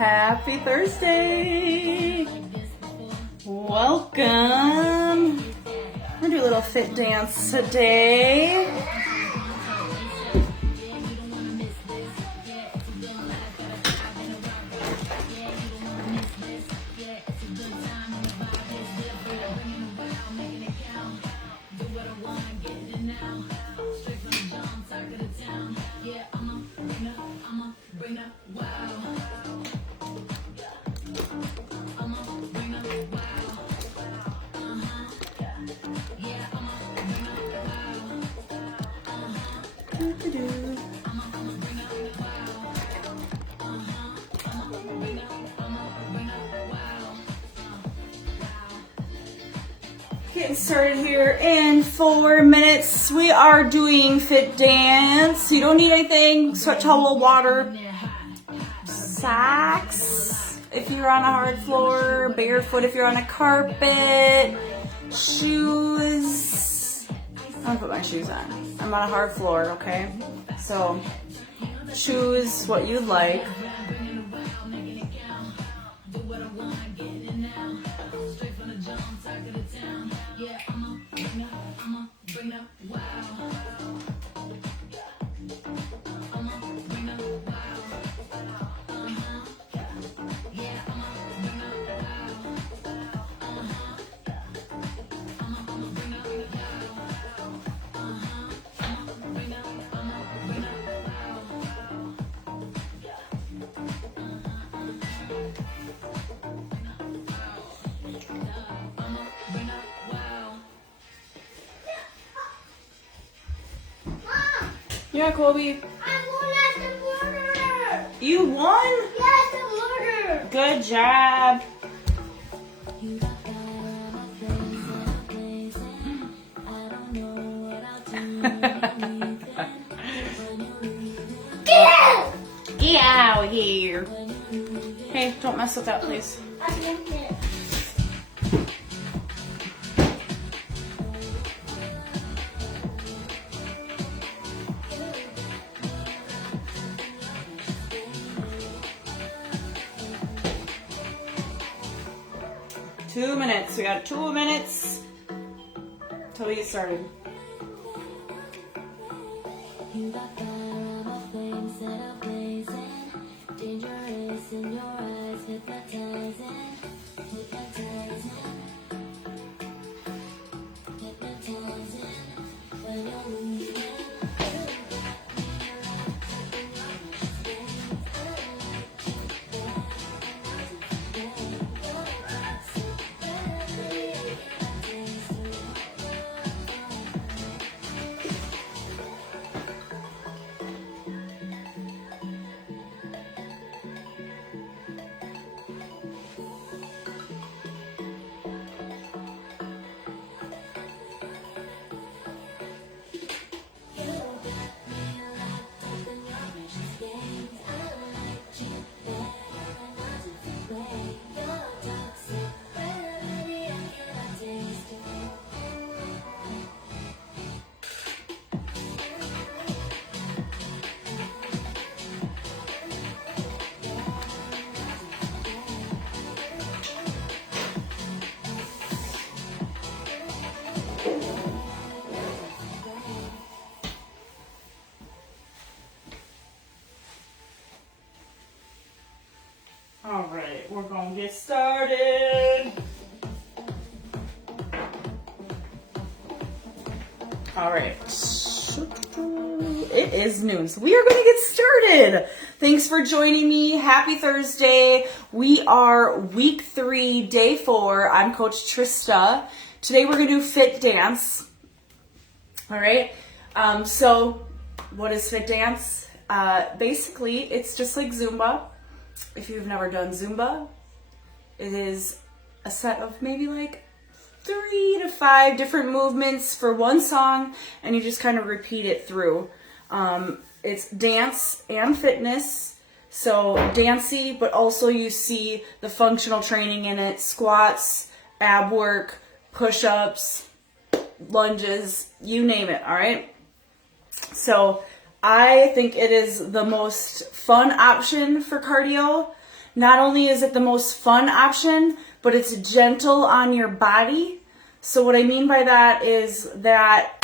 Happy Thursday! Welcome! We're gonna do a little fit dance today. Getting started here in 4 minutes. We are doing fit dance. You don't need anything. Sweat towel, water, socks if you're on a hard floor, barefoot if you're on a carpet, shoes. I'm gonna put my shoes on. I'm on a hard floor, okay? So choose what you'd like. Yeah, Colby. I won at the border. You won? Yes, the border. Good job. Get out of here. Hey, don't mess with that, please. I left it. 2 minutes. We got 2 minutes till we get started. You got flame set up blazing, dangerous in your eyes, hypnotizing, hypnotizing, hypnotizing when you're leaving. All right, we're gonna get started. All right, it is noon, so we are gonna get started. Thanks for joining me. Happy Thursday. We are week 3, day 4. I'm Coach Trista. Today we're gonna do fit dance. All right, so what is fit dance? Basically, it's just like Zumba. If you've never done Zumba, it is a set of maybe like 3 to 5 different movements for one song, and you just kind of repeat it through. It's dance and fitness, so dancey, but also you see the functional training in it, squats, ab work, push-ups, lunges, you name it, all right? So I think it is the most fun option for cardio. not only is it the most fun option, but it's gentle on your body. So what I mean by that is that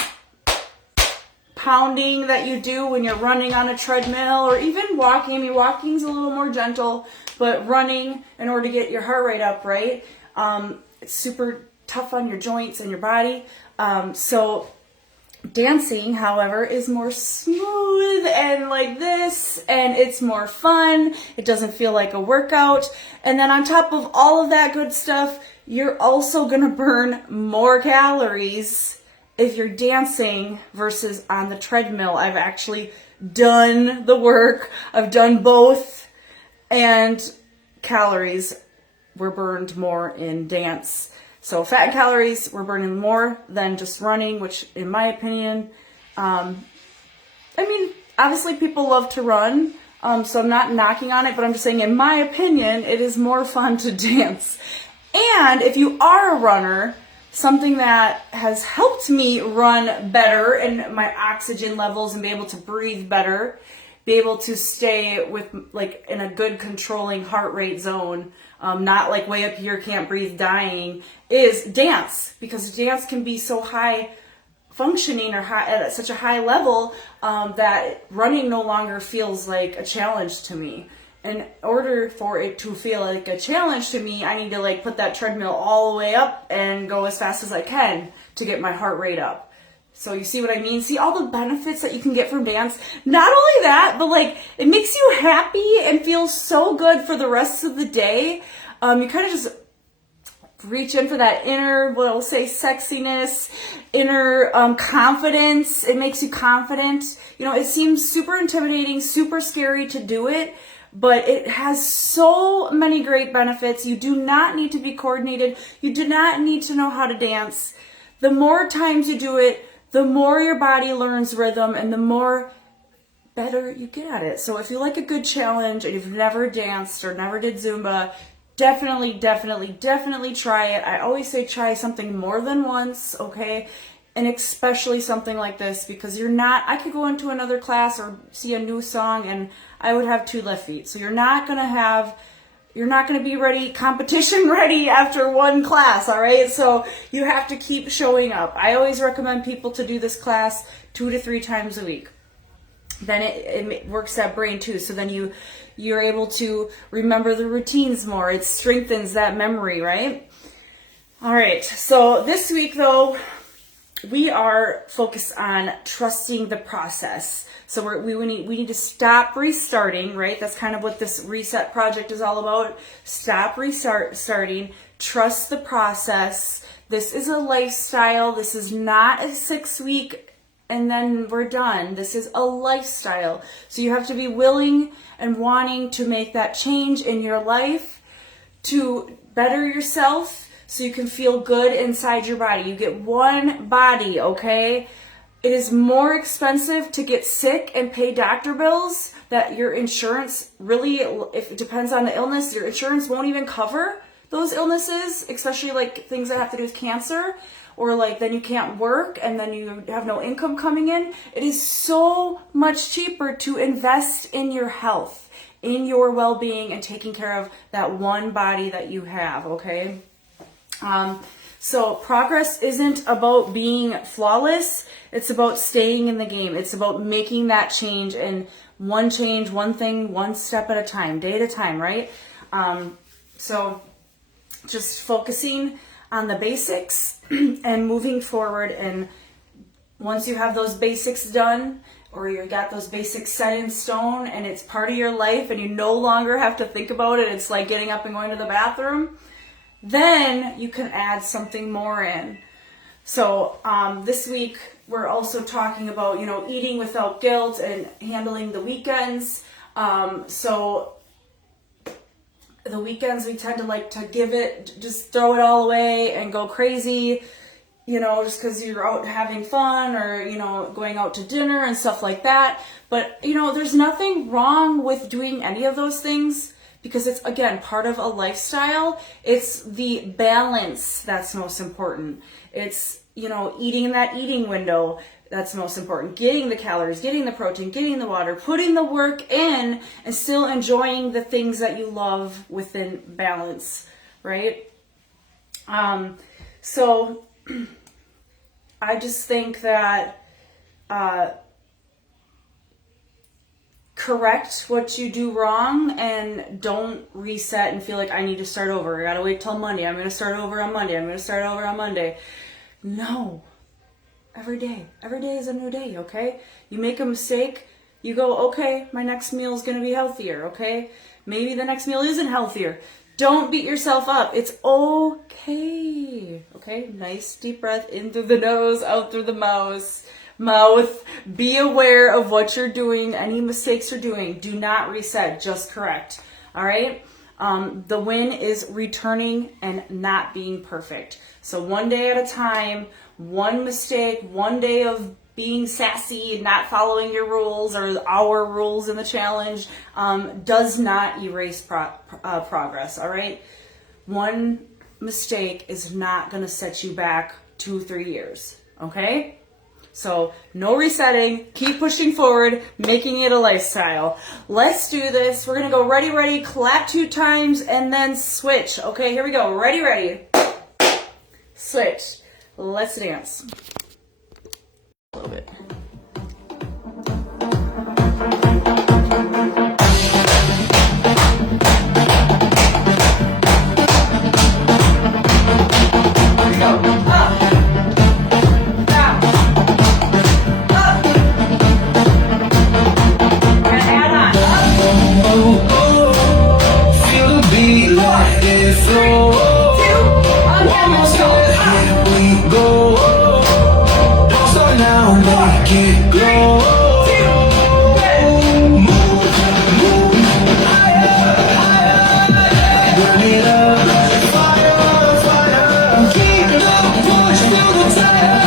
pounding that you do when you're running on a treadmill or even walking. I mean, walking's a little more gentle, but running in order to get your heart rate up, right? It's super tough on your joints and your body. So dancing, however, is more smooth and like this, and it's more fun. It doesn't feel like a workout. And then on top of all of that good stuff, you're also gonna burn more calories if you're dancing versus on the treadmill. I've actually done the work. I've done both, and calories were burned more in dance. So fat and calories were burning more than just running, which in my opinion, I mean, obviously people love to run, so I'm not knocking on it, but I'm just saying in my opinion, it is more fun to dance. And if you are a runner, something that has helped me run better and my oxygen levels and be able to breathe better, be able to stay with like in a good controlling heart rate zone, not like way up here, can't breathe, dying, is dance. Because dance can be so high functioning or high, at such a high level that running no longer feels like a challenge to me. In order for it to feel like a challenge to me, I need to like put that treadmill all the way up and go as fast as I can to get my heart rate up. So you see what I mean? See all the benefits that you can get from dance? Not only that, but like it makes you happy and feel so good for the rest of the day. You kind of just reach in for that inner, what I'll say, sexiness, inner confidence. It makes you confident. You know, it seems super intimidating, super scary to do it, but it has so many great benefits. You do not need to be coordinated. You do not need to know how to dance. The more times you do it, the more your body learns rhythm and the more better you get at it. So if you like a good challenge and you've never danced or never did Zumba, definitely try it. I always say try something more than once, okay? And especially something like this, because I could go into another class or see a new song and I would have 2 left feet. So you're not going to be ready, competition ready after one class, all right? So you have to keep showing up. I always recommend people to do this class 2 to 3 times a week. Then it works that brain too. So then you're able to remember the routines more. It strengthens that memory, right? All right. So this week though, we are focused on trusting the process. So we need to stop restarting, right? That's kind of what this reset project is all about. Stop restarting, trust the process. This is a lifestyle. This is not a 6-week and then we're done. This is a lifestyle. So you have to be willing and wanting to make that change in your life to better yourself so you can feel good inside your body. You get one body, okay? It is more expensive to get sick and pay doctor bills that your insurance really, if it depends on the illness, your insurance won't even cover those illnesses, especially like things that have to do with cancer, or like then you can't work and then you have no income coming in. It is so much cheaper to invest in your health, in your well-being, and taking care of that one body that you have, okay? So progress isn't about being flawless. It's about staying in the game. It's about making that change, and one thing, one step at a time, day at a time, right? So just focusing on the basics and moving forward. And once you have those basics done, or you got those basics set in stone and it's part of your life and you no longer have to think about it, it's like getting up and going to the bathroom, then you can add something more in. So this week we're also talking about, eating without guilt and handling the weekends. So the weekends we tend to like to just throw it all away and go crazy, just because you're out having fun or, going out to dinner and stuff like that. But, there's nothing wrong with doing any of those things, because it's, again, part of a lifestyle. It's the balance that's most important. It's eating in that eating window. That's the most important. Getting the calories, getting the protein, getting the water, putting the work in, and still enjoying the things that you love within balance, right? So I just think that correct what you do wrong and don't reset and feel like I need to start over. I gotta wait till Monday. I'm gonna start over on Monday. I'm gonna start over on Monday. No. Every day is a new day, okay? You make a mistake, you go, okay, my next meal is gonna be healthier, okay? Maybe the next meal isn't healthier. Don't beat yourself up. It's okay. Okay? Nice deep breath in through the nose, out through the mouth. Be aware of what you're doing, any mistakes you're doing. Do not reset, just correct. All right? The win is returning and not being perfect. So one day at a time, one mistake, one day of being sassy and not following your rules or our rules in the challenge does not erase progress, all right? One mistake is not going to set you back 2-3 years, okay? So no resetting, keep pushing forward, making it a lifestyle. Let's do this. We're going to go ready, clap 2 times, and then switch. Okay, here we go. Ready, switch. Let's dance. A little bit. Here we go. Up. Down. Up. And add on. Up. Feel the beat like it flow. 2. Again, let's go. Up. Here we go. Don't stop now, make it glow. Burn it up, fire, fire. Keep the push through the tire.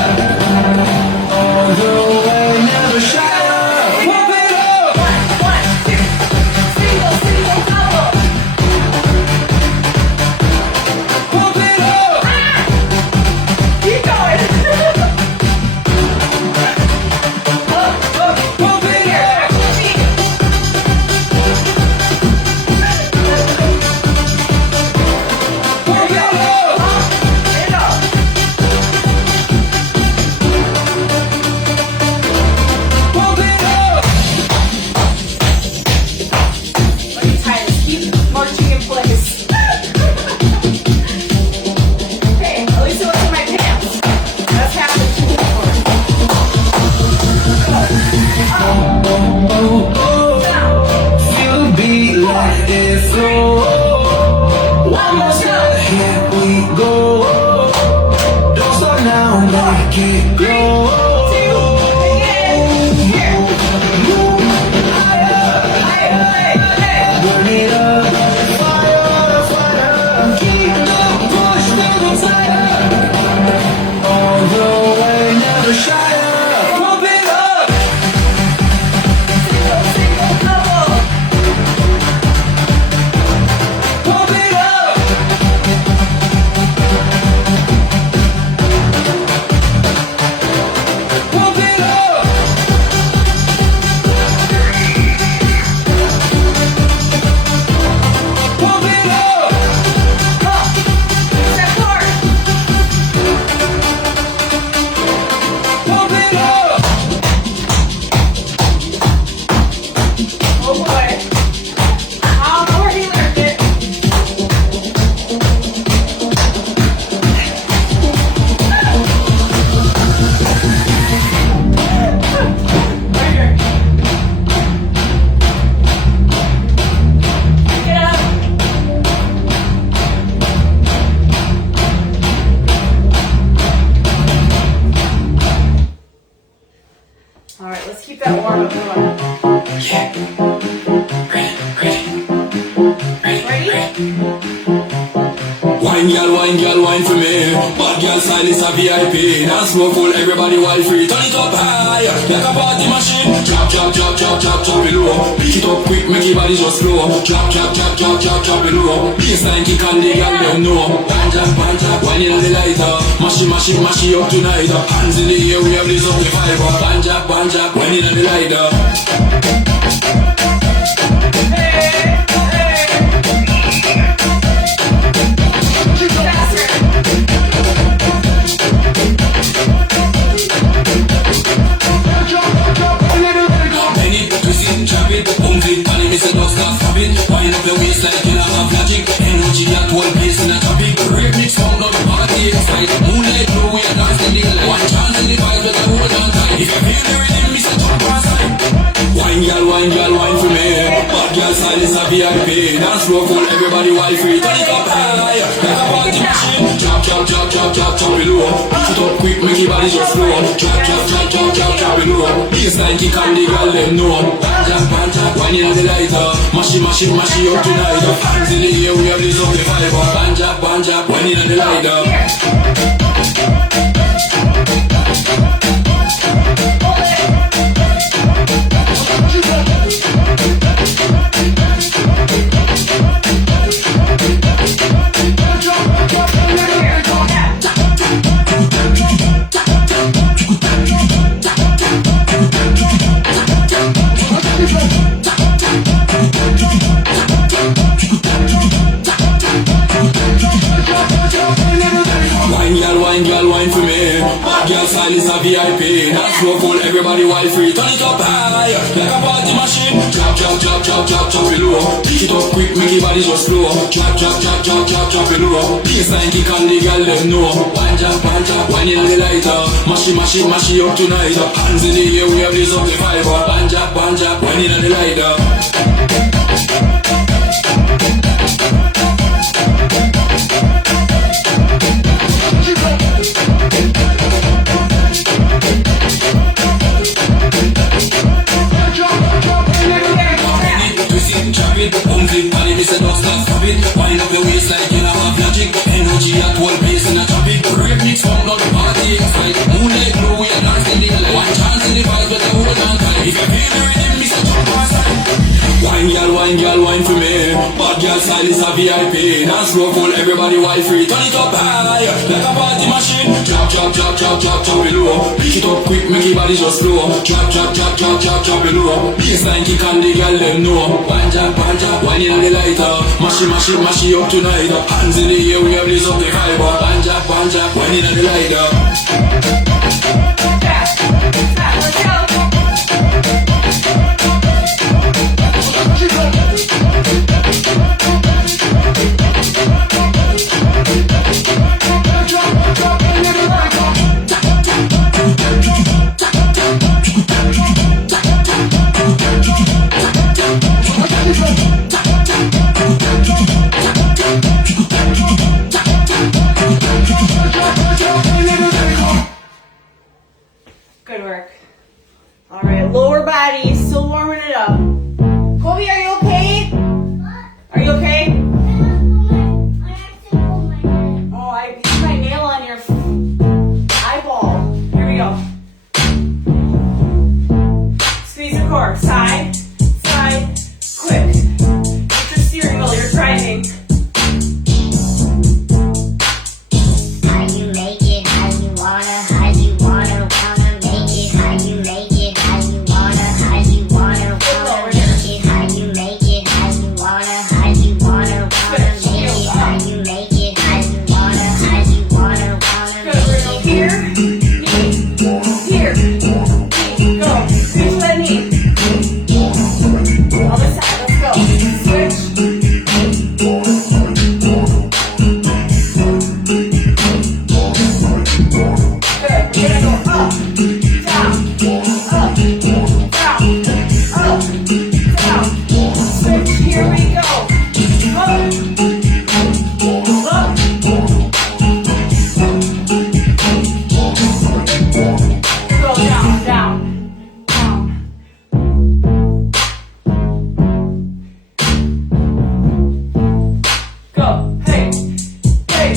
All the way, never shy up. Pump it up. 1, 2. Single, double. Pump it up. Keep going. Pump it up. Pump it up. Pump it up. Let me tie this. Keep marching in place. Okay, at least it wasn't in my pants. That's happened to me before. Down. Feel the beat like it flow. One more step, here we go. Don't stop now, make it glow. 2. Again. Here. Higher. Burn it up, fire, fire. Keep the push through the tire. All the way, never shy up. Pump it up. Single, double. Pump it up. Pump it up. Pump it up. Up. Step forward. Pump it up. Oh boy. I don't know where he learned it. Right here. Get up. All right, let's keep that warm up going. Ready? Why wine, girl, wine for me. Bad girl style is a VIP. Dance floor full, everybody wild free. Turn it up high, like a party machine. Chop, chop, chop, chop, chop, chop it low. Pick it up quick, make your body just flow. Chop, chop, chop, chop, chop, chop it low. Baseline kick and the girl them know. Banja, wine in the lighter. Mash it up tonight. Hands in the air, we have this up the fiber. Banja, wine in the lighter. Wind up your waist like you have a magic energy at one place in a topic. Rave mix sound of the party inside. Moonlight glow, we are dancing the light. One chance in the vibe, but I hold on tight. If you feel the rhythm, Mr. Jump outside. Wine girl, wine for me. Bad girl style is a VIP. Dance floor full, everybody wild free. Turn it up high, like a party machine. Chop, chop, chop, chop, chop, chop it low. Pick it up quick, make your body just flow. Chop, chop, chop, chop, chop, chop it low. Baseline kick and the girl them know. Banja, wine in the lighter. Mash it up tonight. Hands in the air, we have this up the fiber. Banja, wine in the lighter. Wine girl, wine for me. Bad girl style is a VIP. Dance floor full, everybody wild free. Turn it up high, like a party machine. Chop, chop, chop, chop, chop, chop it low. Pick it up quick, make your body just flow. Chop, chop, chop, chop, chop, chop it low. Baseline kick and the girl them know. Banja, wine in the lighter. Mash it up tonight. Hands in the air, we have this up the fiber. Banja, wine in the lighter. Wind up your waist like you have a magic energy at one place in a topic. Rave mix sound of the party inside. Moonlight glow, we are dancing the light. One chance in the vibe, but I hold on tight. If you feel the rhythm, Mr. Jump outside. Wine girl, wine for me. Bad girl style is a VIP. Dance floor full, everybody wild free. Turn it up high, like a party machine. Chop, chop, chop, chop, chop, chop it low. Pick it up quick, make your body just flow. Chop, chop, chop, chop, chop, chop it low. Baseline kick and the girl them know. Banja, wine in the lighter. Mash it up tonight. Hands in the air, we have this up the fiber. Banja, wine in the lighter. Let's go. Good work. All right, lower body, still warming it up. Kobe, are you okay? Are you okay? Oh, I hit my nail on your eyeball. Here we go. Squeeze the core. Side, quick. Hit the steering wheel, you're driving. How you make it, how you wanna make it, how you make it, how you wanna make it, how you make it, how you wanna make it, how you make it, how you wanna Good, we're gonna go here, knee, here, knee, go. Switch that knee. Other side, let's go. Switch. Good, we're gonna go up, down, up, down, up, down. Switch, here we go. Up, up. Go down, down, down. Go, hey, hey,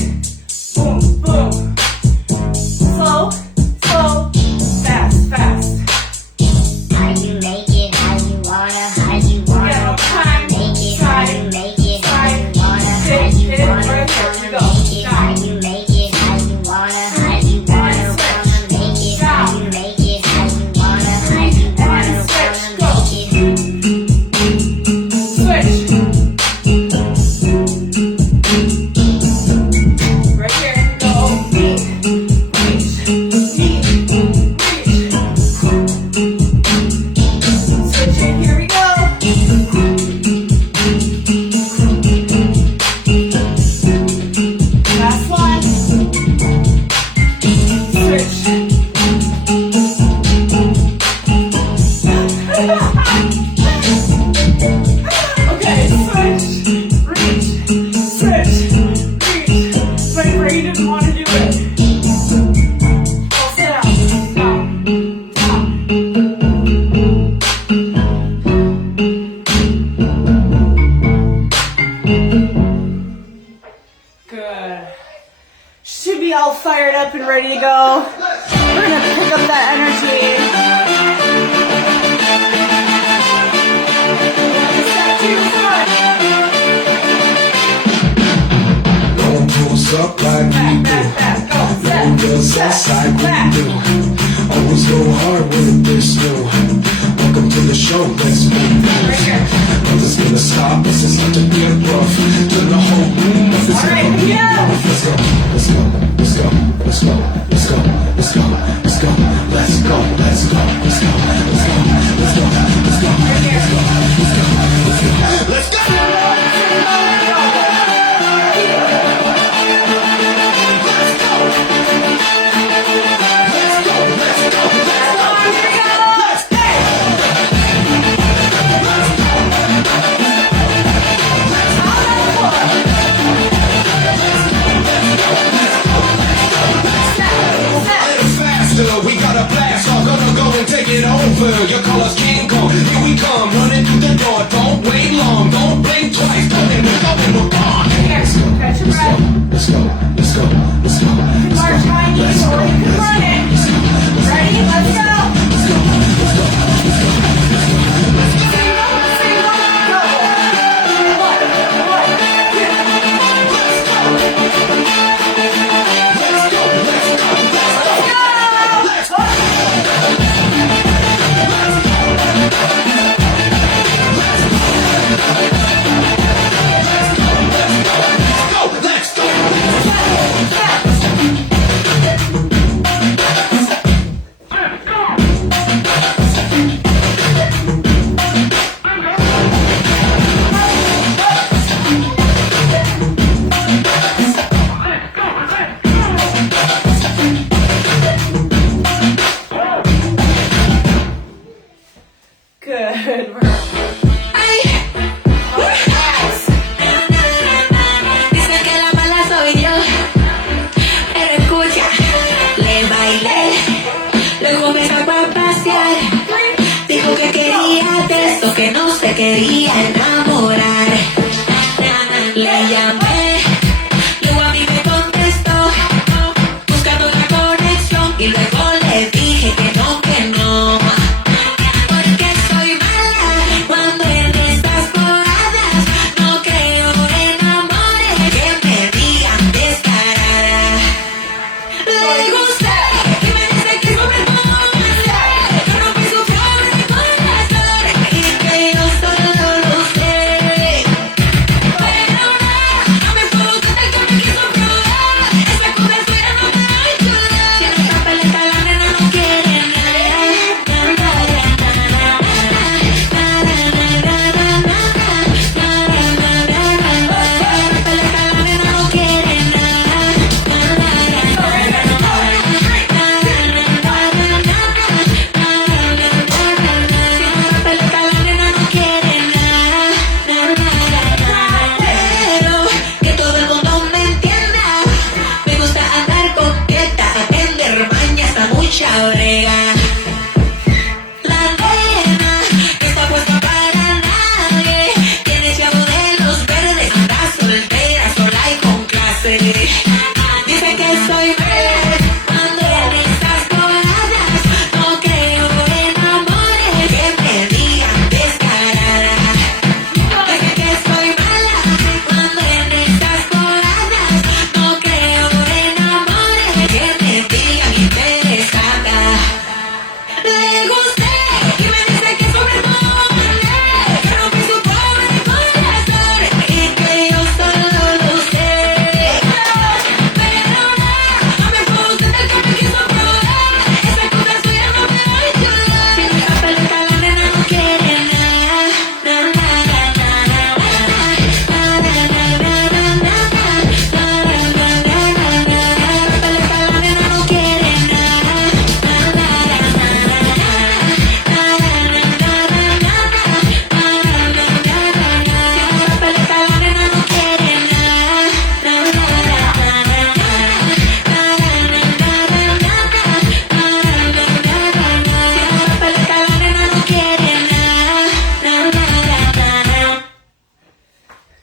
fired up and ready to go. We're gonna pick up that energy. Step to the front. No one pulls up like we do. Go. No one does us like we do. Always go hard when it's new. Welcome to the show, let's move. Nothing's gonna stop us, it's not to be rough. To the whole room, nothing's gonna be rough. Let's go, let's go, let's go, let's go, let's go, let's go, let's go, let's go, let's go, let's go, let's go, let's go, let's go, let's go, let's go. We got a blast, all gonna go and take it over. Your colors King Kong, here we come, running through the door. Don't wait long, don't blink twice. Go and we're gone. Catch your breath. Let's go, let's go, let's go. March behind you, or you can run it. Ready? Let's go. Single, go. One, Good work. Dicen que la mala soy yo, pero escucha, le bailé, luego me sacó a pasear, dijo que quería de eso, que no se quería enamorar. Le llamé, luego a mí me contestó, buscando la conexión, y luego le dije que no, porque soy mala cuando en estas poradas no creo en amores que me digan descarada. Le gusta y me dice que no me conoce, que rompí su pobre corazón y que yo solo lo sé. Pero no me puedo contar que me quiso probar, esa cobertura no me ayuda. Si en esta peleta la nena no quiere nada. Que todo el mundo me entienda. Me gusta andar coqueta, atender mañas a mucha brega. La nena no está puesta para nadie. Tiene ese de los verdes, anda soltera, sola y con clase. Dice que soy bad cuando en estas poradas no creo en amores que me digan descarada. Dice que soy mala cuando en estas poradas no creo en amores que me digan interesada. Le gusté y me dice que soy mala, que rompí su pobre corazón y que yo solo lo sé. Pero no me puedo contar que me quiso probar, esa cosa suya no me ayuda. Si en esta pelota la nena no quiere nada.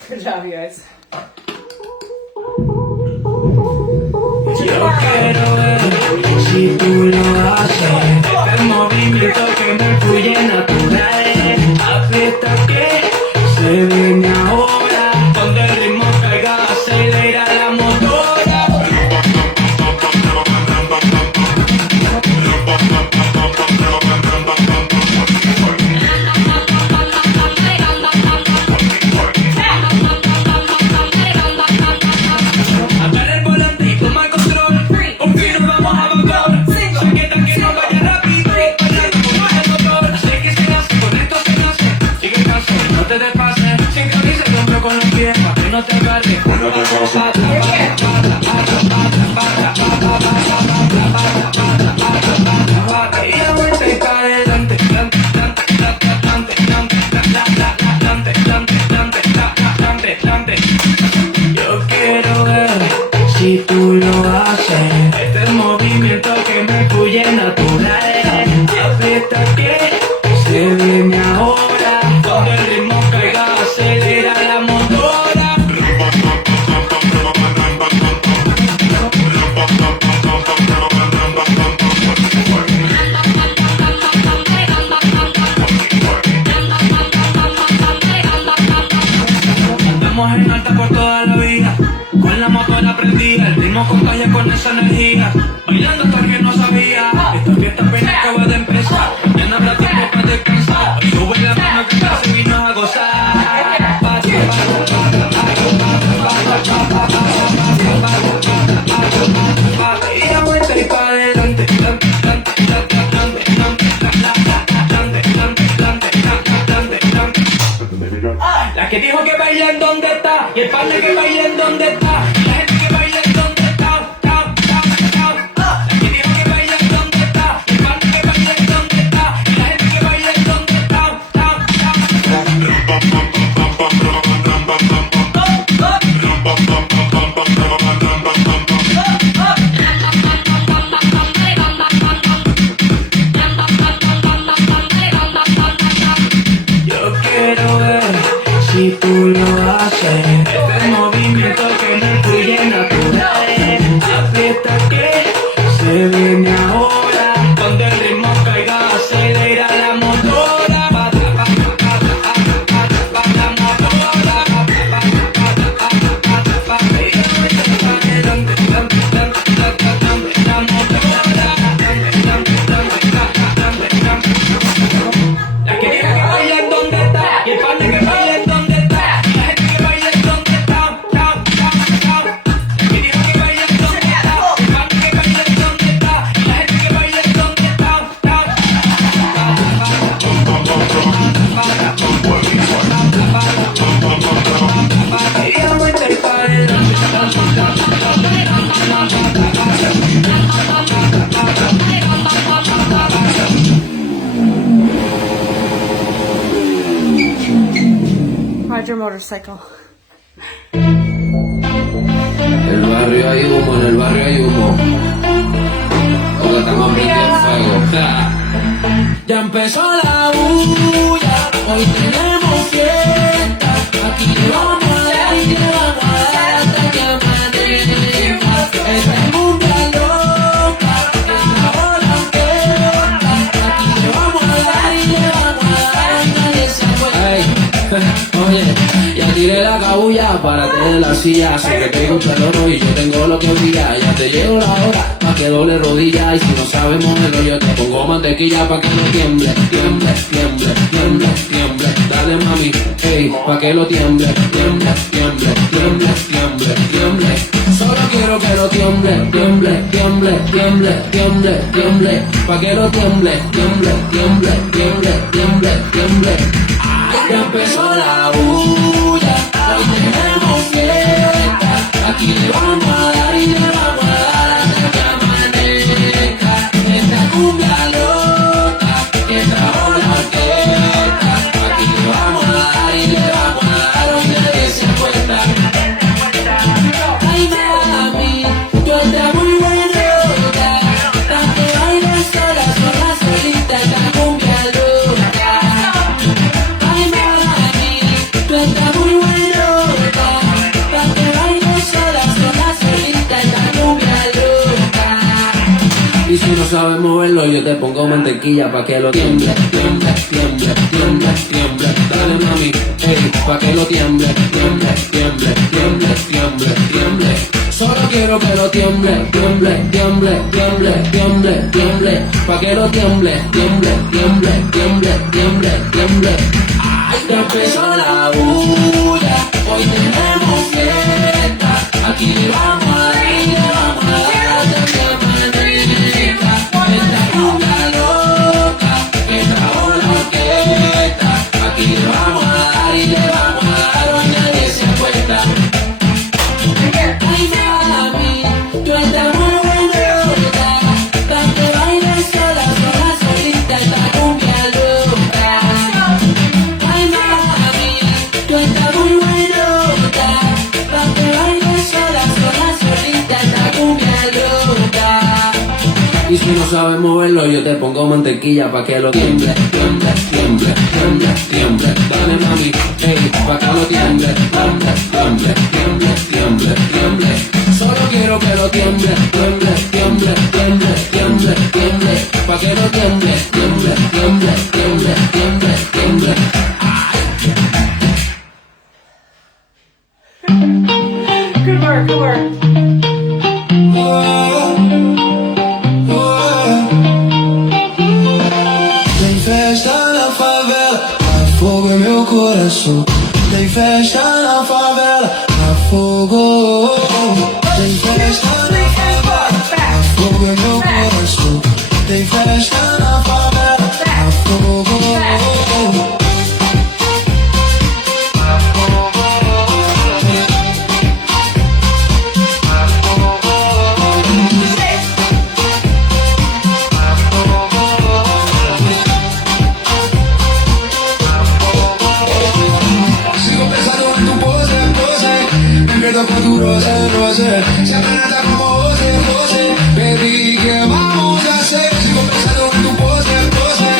Good job, you guys. Yeah. si tú lo haces. Este movimiento que me fluye natural. Aprieta que se viene ahora. Donde el ritmo caiga, acelera la motora. Agarra el volante y toma el control. Con fino vamos a vapor. Chaqueta que no vaya rápido. Bailando con el motor. Así que se hace, con esto se nace. Sigue el paso, no te despases. Sincroniza el hombro con los pies, pa' que no te agarre. Y la vuelta y pa' adelante. Yo quiero ver si tú lo haces. Este es el movimiento que me fluye natural. Aprieta que se viene ahora. Donde el ritmo caiga, acelera la motora. Andamos en alta por toda la vida, con la motora prendida, el ritmo contagia con esa energía. Bailando hasta que no sabía, esta fiesta apenas acaba de empezar. Ya no habrá tiempo para descansar. Sube la mano que ya seguimos a gozar. Y la vuelta y pa' adelante. La que dijo que bailen donde está, y el padre que bailen donde está, y la gente que bailen donde está, La que dijo que bailen donde está, y el padre que bailen donde está, y la gente que bailen donde está, Yo quiero ver si tú lo haces. Este movimiento que me fluye natural. Aprieta que se viene ahora. Donde el ritmo caiga, acelera la motora. La que diga que bailen donde está, y el padre que bailen donde está, y la gente que bailen donde está, La que diga que bailen donde está, y el padre que bailen donde está, y la gente que bailen donde está, Y la vuelta y pa' adelante. Ride your motorcycle. El barrio hay humo, en el barrio hay humo. Porque estamos prendiendo fuego. Ja. Ya empezó la bulla, hoy tenemos fiesta. Aquí le vamos a dar y le vamos a dar hasta que amanezca. Esta es cumbia loca, esta ola fiesta. Aquí le vamos a dar y le vamos a dar hasta que se acuerde. Ey, oye, ya tiré la cabulla, párate de la silla. Sé que tengo un chalono y yo tengo lo que brilla. Ya te llegó la hora, pa' que doble rodilla. Y si no sabes moverlo, yo te pongo mantequilla pa' que no tiemble, tiemble, tiemble, tiemble, tiemble. Dale mami, ey, pa' que lo tiemble, tiemble, tiemble, tiemble, tiemble, tiemble. Solo quiero que lo tiemble, tiemble, tiemble, tiemble, tiemble, tiemble. Pa' que lo tiemble, tiemble, tiemble, tiemble, tiemble, tiemble. Ya empezó la bulla, hoy tenemos fiesta. Aquí le vamos a dar y le vamos a dar hasta que amanezca. Esta cumbia loca, esta ola orquesta. Aquí le vamos a dar y le vamos a dar donde se acuesta. Ay mami, tú estás muy buenota. Tanto bailas sola, sola, solita, esta cumbia loca. Ay mami, tú estás muy buenota. Tanto bailas sola, sola, solita, esta cumbia loca. Y si Si no sabes moverlo, yo te pongo mantequilla pa' que lo tiemble, tiemble, tiemble, tiemble, tiemble. Dale mami, hey, pa' que lo tiemble, tiemble, tiemble, tiemble, tiemble, tiemble. Solo quiero que lo tiemble, tiemble, tiemble, tiemble, tiemble, tiemble. Pa' que lo tiemble, tiemble, tiemble, tiemble, tiemble, tiemble. Ay, ya empezó la bulla, hoy tenemos fiesta. Aquí vamos a ir, vamos a dar de manita. Esta cumbia loca, que trajo la orquesta. Aquí vamos a dar y le vamos a dar, hoy nadie se acuesta. Ay mami, tú estás muy buenota, pa' que bailes sola, sola, solita, esta cumbia loca. Ay mami, tú estás muy buenota, pa' que bailes sola, sola, solita, esta cumbia loca. Y si no sabes moverlo, yo te pongo mantequilla pa' que lo tiemble, tiemble, tiemble, tiemble, tiemble. Dale mami, hey, pa' que lo tiemble, tiemble, tiemble, tiemble, tiemble, tiemble. Solo quiero que lo tiemble, tiemble, tiemble, tiemble, tiemble, tiemble. Pa' que lo tiemble, tiemble, tiemble, tiemble, tiemble, tiemble. Good work, good work. Tem festa na favela, há fogo em meu coração. Tem festa na favela, há fogo. Tem festa na favela, há fogo em meu coração. Tem festa na favela, há fogo. Sigo pensando en tu pose, pose. Me pierdo con tu roce, roce. Siempre nada como José, José. Baby, ¿qué vamos a hacer? Sigo pensando en tu pose, pose.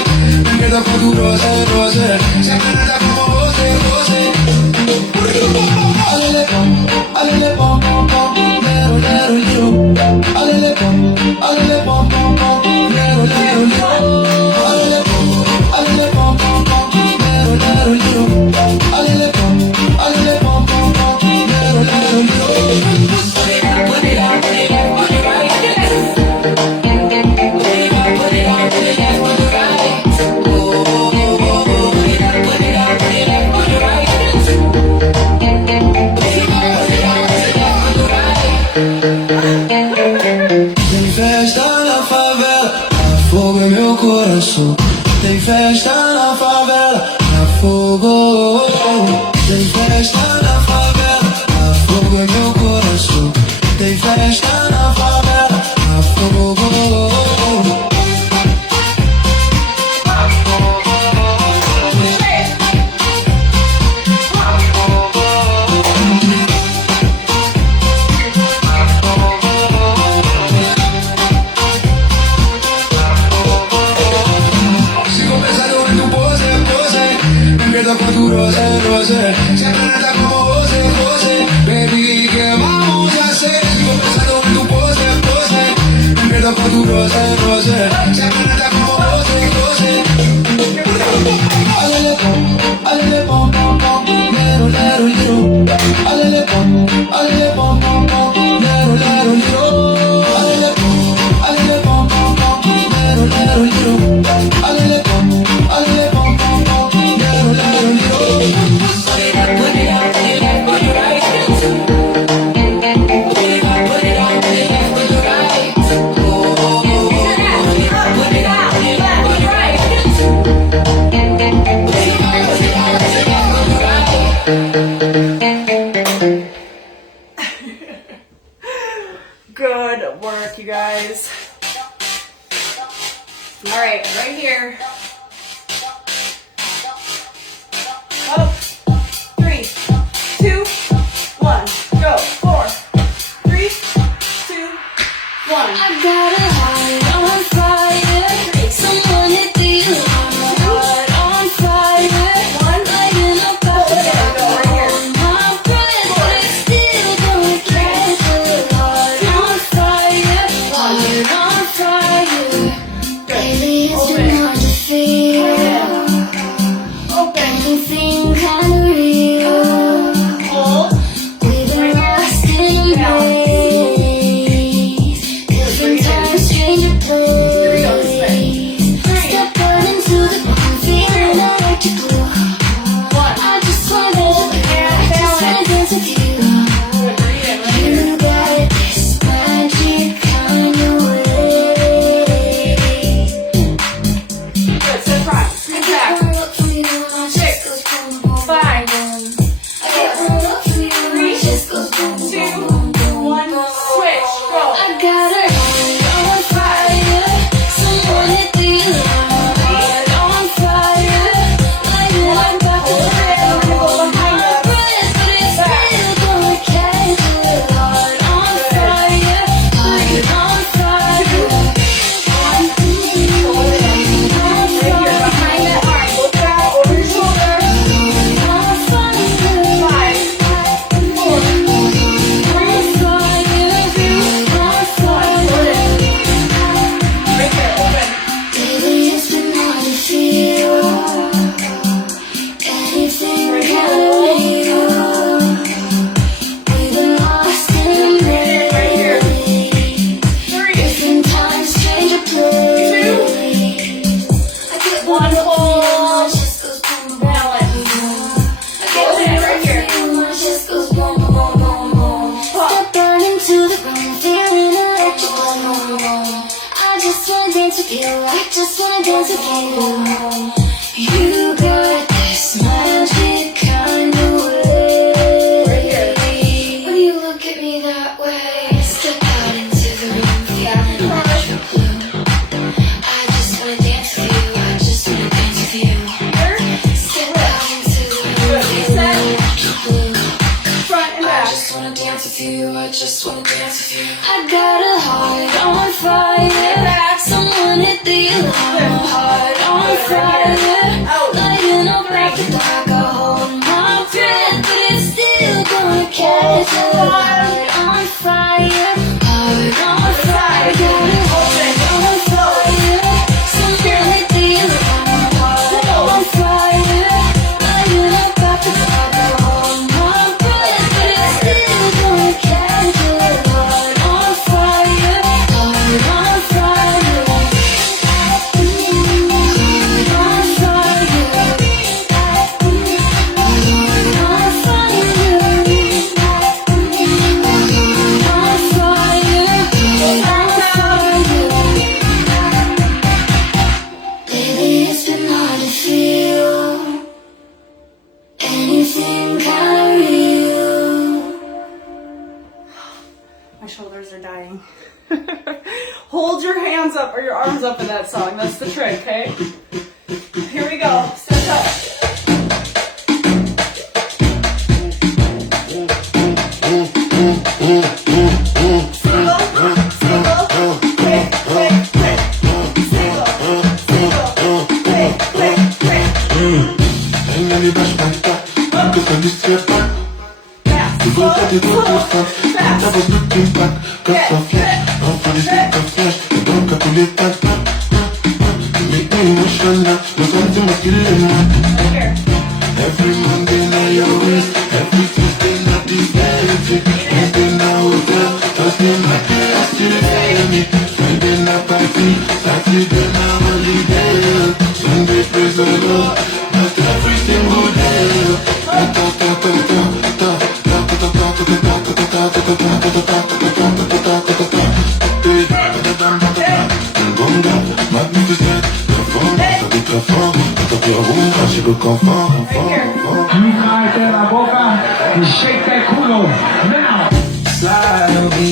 Me pierdo con tu roce, roce. Siempre nada como José, José. Alele pom, pom, pom, lero, lero, lero. Alele pom, pom, pom, lero, lero, lero. Alele pom, pom, pom, lero, lero, lero. Alele pom, pom, pom, lero, lero, lero. Tem festa na favela, há fogo em meu coração. Tem festa na favela, há fogo. Tem festa na favela, há fogo em meu coração. Tem festa na favela, há fogo. Sigo pensando en tu pose, pose. Me pierdo con tu roce, roce. Siempre nada como José, José. Baby, ¿qué vamos a hacer? Sigo pensando en tu pose, pose. Me pierdo con tu roce, roce. Siempre nada como José, José. Alele pom, pom, pom, lero, lero, lero. Alele pom, pom, pom, lero, lero, lero. Alele pom, pom, pom, lero, lero, lero. Alele pom, pom, pom, lero, lero, lero. Right. down to you. You got this magic kind of way. When you look at me that way, step out into the room, feeling natural blue. I just wanna dance with you. I just wanna dance with you. Step out into the room, feeling natural blue. Front and I back. just wanna dance with you. I just wanna dance with you. I got a heart on fire. Someone hit the alarm. Heart on fire. Lighting up like the dark. I hold my breath, but it's still gonna catch a heart on fire. Heart on fire. Got a heart on fire. Someone hit the alarm. Heart on fire. Lighting up like the dark. I hold my breath, but it's still gonna catch a heart on fire. Heart on fire. Lately it's been hard to feel anything kind of real. My shoulders are dying. Hold your hands up or your arms up in that song. That's the trick, okay? Here we go. Step up. Single, single, quick, quick, quick. Single, single, quick, quick, quick. Ain't any rush like that. Cause when you step back, Fast, you slow, look at it all slow, fast. I fast. was looking back, cause of flash. I'm for this thing of flash. You don't calculate that. You make me emotional. But something was killing me. Here. Every Monday night your waist. Every Tuesday night the magic. Wednesday night hotel. Thursday night I still feel me. Friday night party. Saturday night holiday. Sunday praise the Lord. But every single day. Magnificent. She could come far. Cállate la boca y shake that culo now. Slide on me,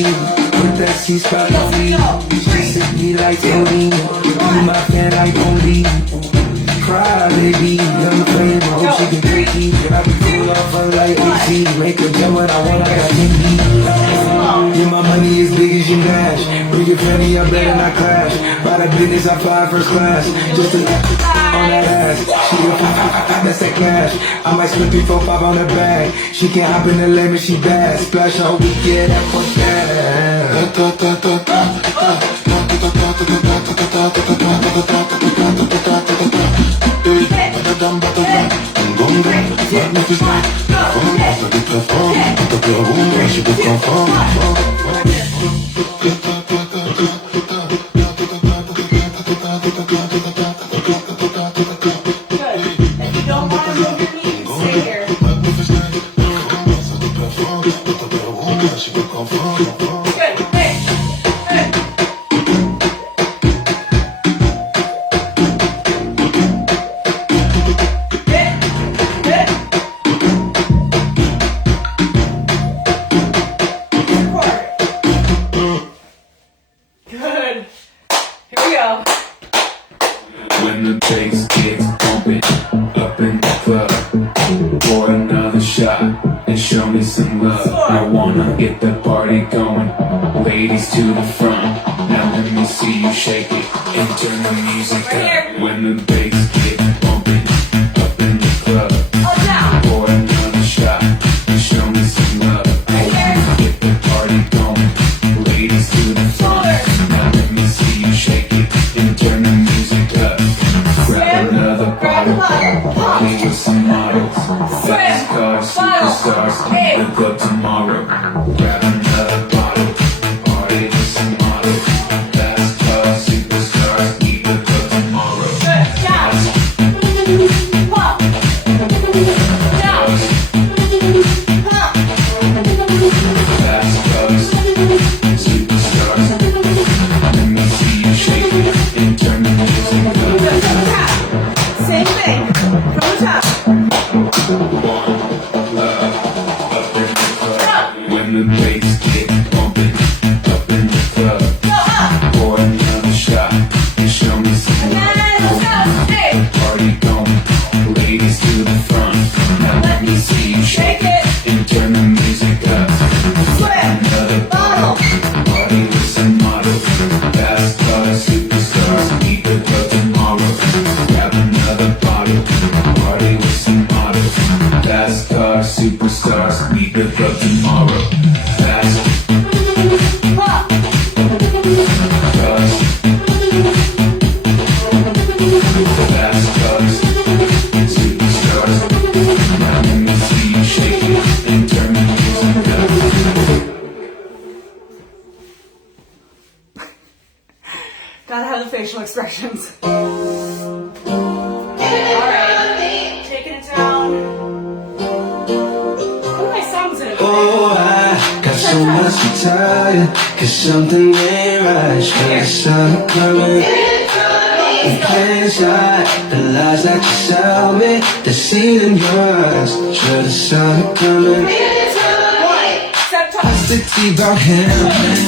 put that C-spot on me. She sick me like Tony, you my fan like Tony. Cry, baby, I'm playing, I hope she can take me. I can cool off her like AC, make her jump when I want, I got me. Yeah, my money is big as you dash. Bring your family, I better not clash. By the business, I fly first class. Just to on that ass. She a that's that clash. I might split 3, 4, 5 on her bag. She can't hop in the lane and she bad. Splash all week, yeah, that fuck She could come far. If you don't want to move your knees, stay here. Good. Hey. Hey. Hit. Hit. Record. Good. Here we go. When the bass gets pumping up in the club, pour another shot and show me some love. I wanna get the party going, ladies to the front. Now let me see you shake it and turn the music up. When the bass gets pumping up in the club, Up down. pour another shot and show me some love. I wanna get the party going, ladies to the front. Now let me see you shake it and turn the music up. Grab another bottle, party with some models. Fast cars, superstars, the club tomorrow. Grab another bottle, party with some models. Fast cars, superstars, leave the club tomorrow. Good. Down. Pump. Down. Pump. Fast cars, superstars. Let me see you shake it and turn the music up. superstars, we build up tomorrow. Fast. Gotta have the facial expressions. Alright, taking it down. What are my songs in it? Oh, I got so much to tell you, 'cause something ain't right. Try to start coming. You can't hide the lies that you sell me, the scene in your eyes. Try to start coming. Stick to about him,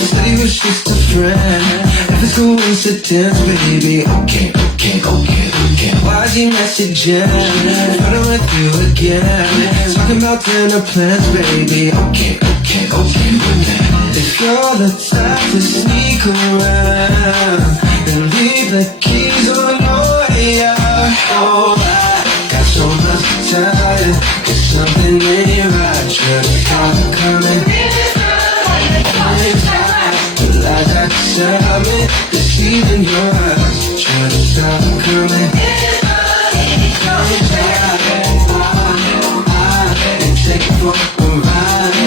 said he was just a friend. If it's coincidence, baby, okay. Why's he messaging? Running with you again. Talking about dinner plans, baby, okay with that. If you're the type to sneak around and leave the keys on your way out, oh, I got so much to tell you, 'cause something ain't right. Try to call it coming. The lies that you tell me, the scene in your eyes. Try to stop it coming. Take it for a ride.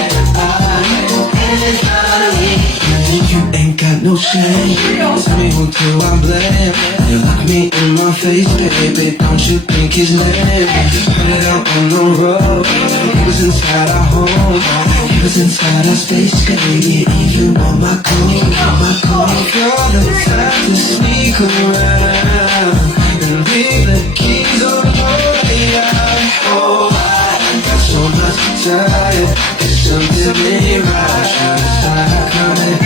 You ain't got no shame. Tell me who do I blame? You look me in my face, baby. Don't you think his name? Put it out on the road. He was inside our home. He was inside our space, baby. Even on my code. You're the type to sneak around and leave the keys on your way out. Oh, I got so much to tell you, 'cause something ain't right. Try to start coming.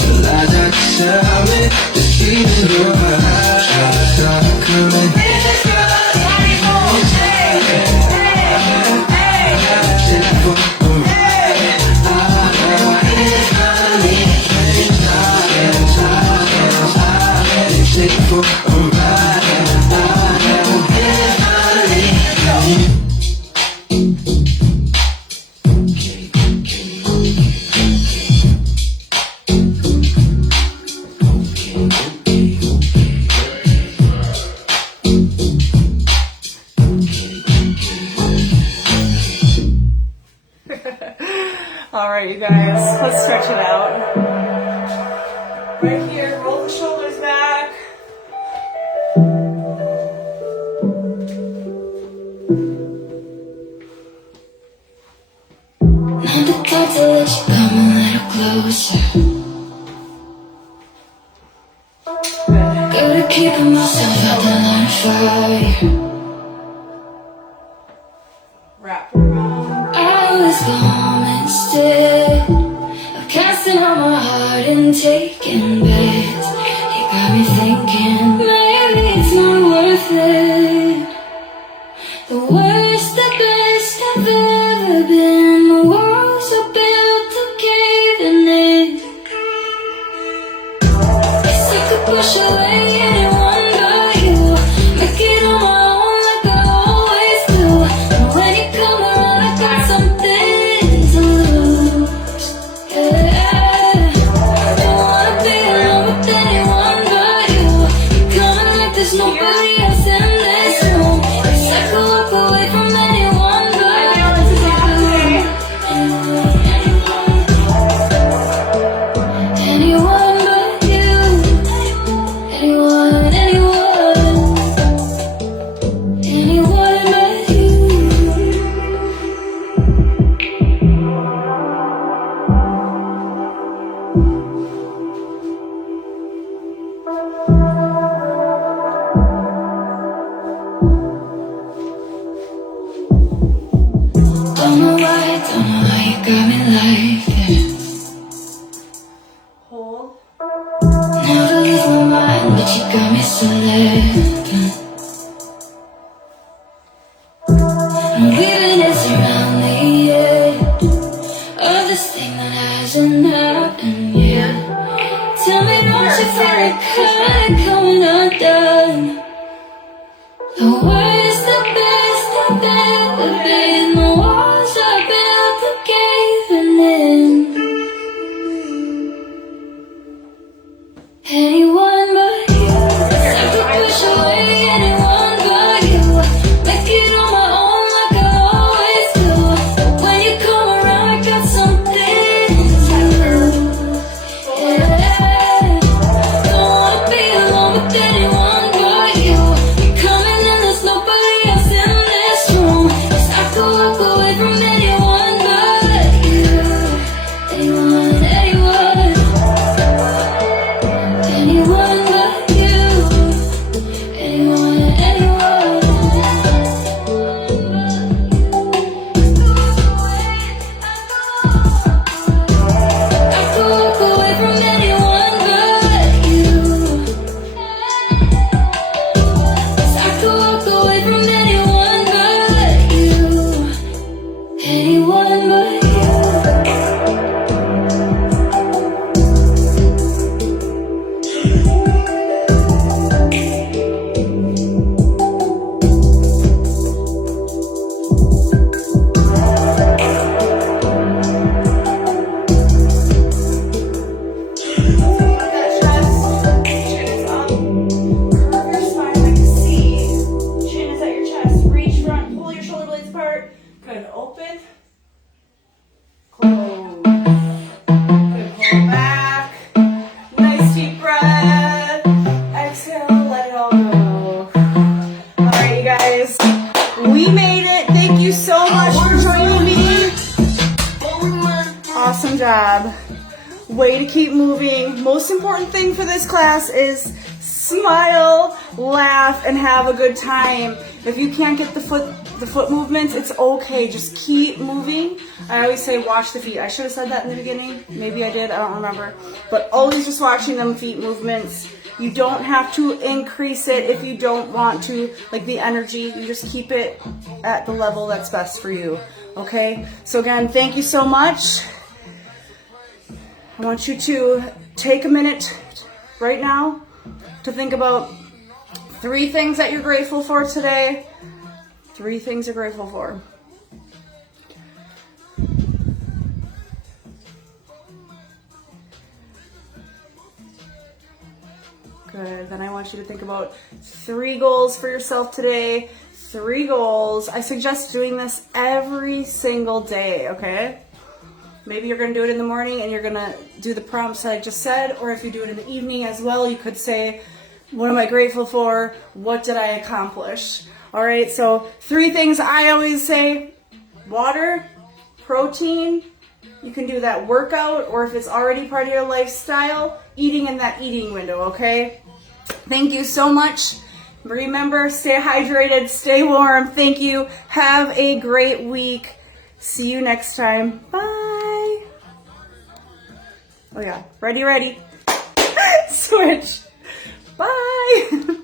The lies that you tell me, the scene in your eyes. Try to start coming. Take it for a ride. Take it for a ride. Alright, you guys, let's stretch it out. Right here, roll the shoulders back. Now the thoughts that let you come a little closer. Gotta keep myself out the line of fire. Wrap. I was gone instead of casting out my heart and taking bets. You got me thinking maybe it's not worth it. The worst, the best I've ever been. The walls are built to cave in. Guess I could push away anyone but you. Make it on my own like I always do. And when you come around, I got something to lose. Yeah. Don't wanna be alone with anyone but you. You're coming like there's nobody else in this room. Guess I could walk away from anyone but you. Anyone but you. Anyone but you. Don't know why you got me like this. Hold. Never leave my mind, but you got me slipping. I'm weaving this around the edge of this thing that hasn't happened yet. Tell me, don't you feel like coming undone? The worst, the best I've building, the walls I built are caving in. Anyone but you, I could push away anyone but you. Make it on my own like I always do. But when you come around, I got something to do. Yeah, don't wanna be alone with anyone but you. You're coming and there's nobody else in this room. 'Cause I could walk away from anyone but you. Anyone, anyone. Anyone but you. Anyone, anyone. I could walk away from anyone but you. 'Cause I could walk away from anyone but you. Anyone but you. Good. Open. Close. Good. Pull back. Nice deep breath. Exhale. Let it all go. All right, you guys. We made it. Thank you so much for joining me. Awesome job. Way to keep moving. Most important thing for this class is smile, laugh, and have a good time. If you can't get the foot movements, it's okay. Just keep moving. I always say watch the feet. I should have said that in the beginning. Maybe I did. I don't remember. But always just watching them feet movements. You don't have to increase it if you don't want to, like the energy. You just keep it at the level that's best for you. Okay? So again, thank you so much. I want you to take a minute right now to think about 3 things that you're grateful for today. 3 things you're grateful for. Good. Then I want you to think about 3 goals for yourself today. 3 goals. I suggest doing this every single day, okay? Maybe you're going to do it in the morning and you're going to do the prompts that I just said, or if you do it in the evening as well, you could say, what am I grateful for? What did I accomplish? All right, so 3 things I always say: water, protein. You can do that workout, or if it's already part of your lifestyle, eating in that eating window, okay? Thank you so much. Remember, stay hydrated, stay warm. Thank you. Have a great week. See you next time. Bye. Oh yeah, ready. Switch. Bye.